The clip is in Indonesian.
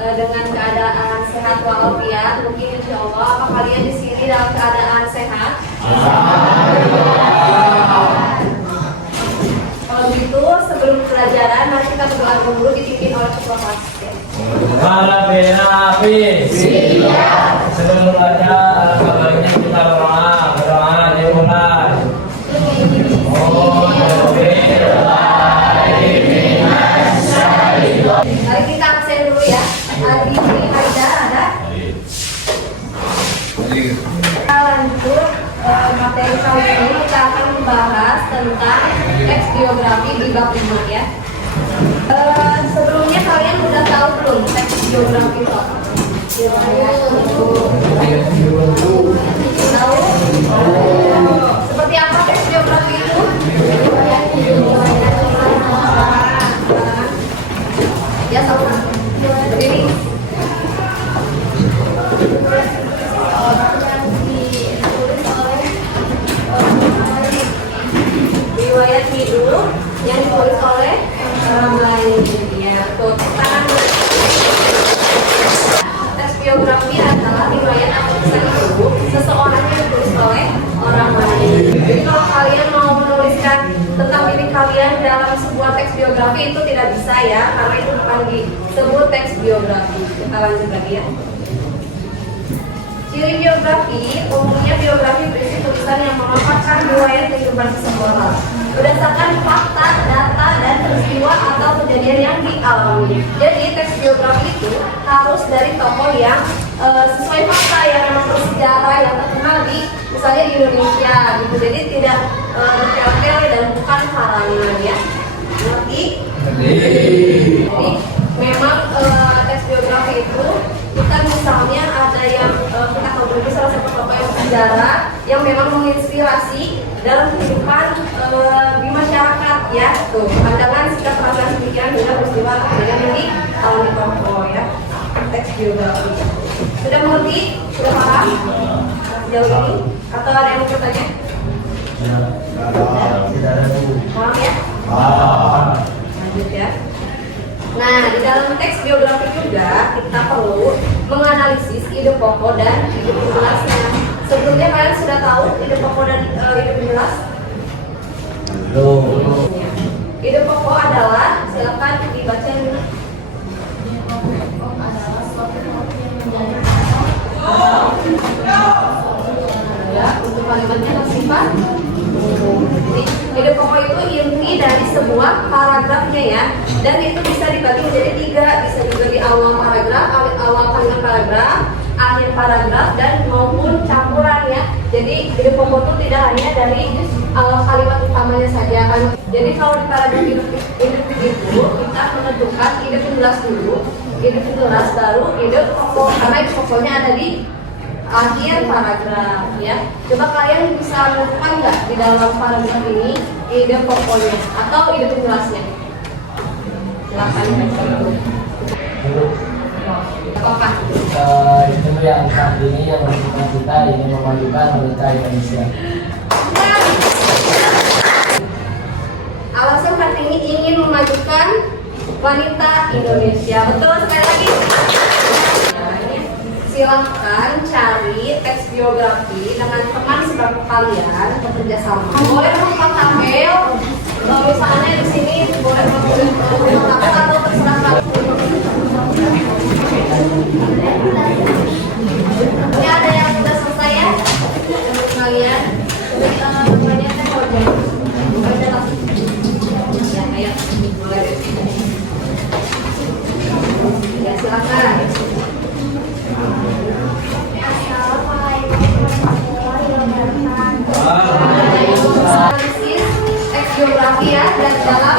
dengan keadaan sehat walafiat. Mungkin insya Allah, apa kalian di sini dalam keadaan sehat? Kalau gitu, sebelum pelajaran, mari kita berdoa dulu dipimpin oleh ketua kelas. Sebelum belajar, kabarnya kita berdoa dimulai. Mari kita absen dulu ya. Adi Haidar ada? Kita lanjut materi kali ini, kita akan membahas tentang teks biografi di bab 5 ya. Sebelumnya kalian udah tahu belum teks biografi itu apa? Tahu? Seperti apa teks biografi itu? Ya, sama. Berdiri. Riwayat hidup yang ditulis oleh orang lain. Ya, betul. Tes biografi adalah riwayat atau kisah hidup seseorang yang ditulis oleh orang lain. Jadi kalau kalian mau menuliskan tentang diri kalian dalam sebuah teks biografi itu tidak bisa ya, karena itu bukan disebut teks biografi. Kita lanjut lagi ya. Ciri biografi, umumnya biografi berisi tulisan yang memaparkan riwayat kehidupan seseorang berdasarkan fakta, data, dan peristiwa atau kejadian yang dialami. Jadi teks biografi itu harus dari tokoh yang sesuai fakta, yang memang bersejarah, yang terkenal di misalnya di Indonesia gitu. Jadi tidak bertele-tele dan bukan karangan ya. Ngerti? Jadi memang teks biografi itu kita misalnya ada yang kita ngobrol salah satu tokoh yang sejarah yang memang menginspirasi dalam kehidupan di masyarakat ya, tuh pandangan, sikap, perasaan, pemikiran, hingga peristiwa kejadian yang dialami tokoh ya. Teks biografi sudah mengerti? Sudah paham sejauh ini? Atau ada yang mau bertanya? Paham ya? Lanjut ya. Nah, di dalam teks biografi juga kita perlu menganalisis ide pokok dan ide penjelasnya. Sebelumnya kalian sudah tahu ide pokok dan ide penjelas? Belum. Ide pokok adalah, silakan dibaca dulu. Ide pokok adalah suatu topik yang menjadi untuk kalimatnya bersifat. Jadi ide pokok itu inti dari sebuah paragrafnya ya, dan itu bisa dibagi menjadi 3, bisa juga di awal paragraf, awal kalimat paragraf, akhir paragraf, dan maupun campuran ya. Jadi ide pokok itu tidak hanya dari kalimat utamanya saja kan. Jadi kalau di paragraf induktif itu kita menentukan ide penjelas dulu, ide penjelas baru ide pokok, karena ide pokoknya ada di akhir paragraf ya. Coba kalian bisa menentukan nggak di dalam paragraf ini ide pokoknya atau ide penjelasnya? Silakan. Apakah? Itu yang saat ini yang kita ingin memajukan wanita Indonesia. Alasan Kartini ingin memajukan wanita Indonesia. Betul, sekali lagi. Silahkan cari teks biografi dengan teman sebangku kalian bekerja sama. Boleh menumpang tabel, misalnya di sini boleh menumpang tabel atau terserah kalian. Ini ada yang sudah selesai ya, kalian. Namanya teh hoja. Hoja langsung. Ya, ayo, boleh. Ya, silakan. Analisis teks biografi ya, dan dalam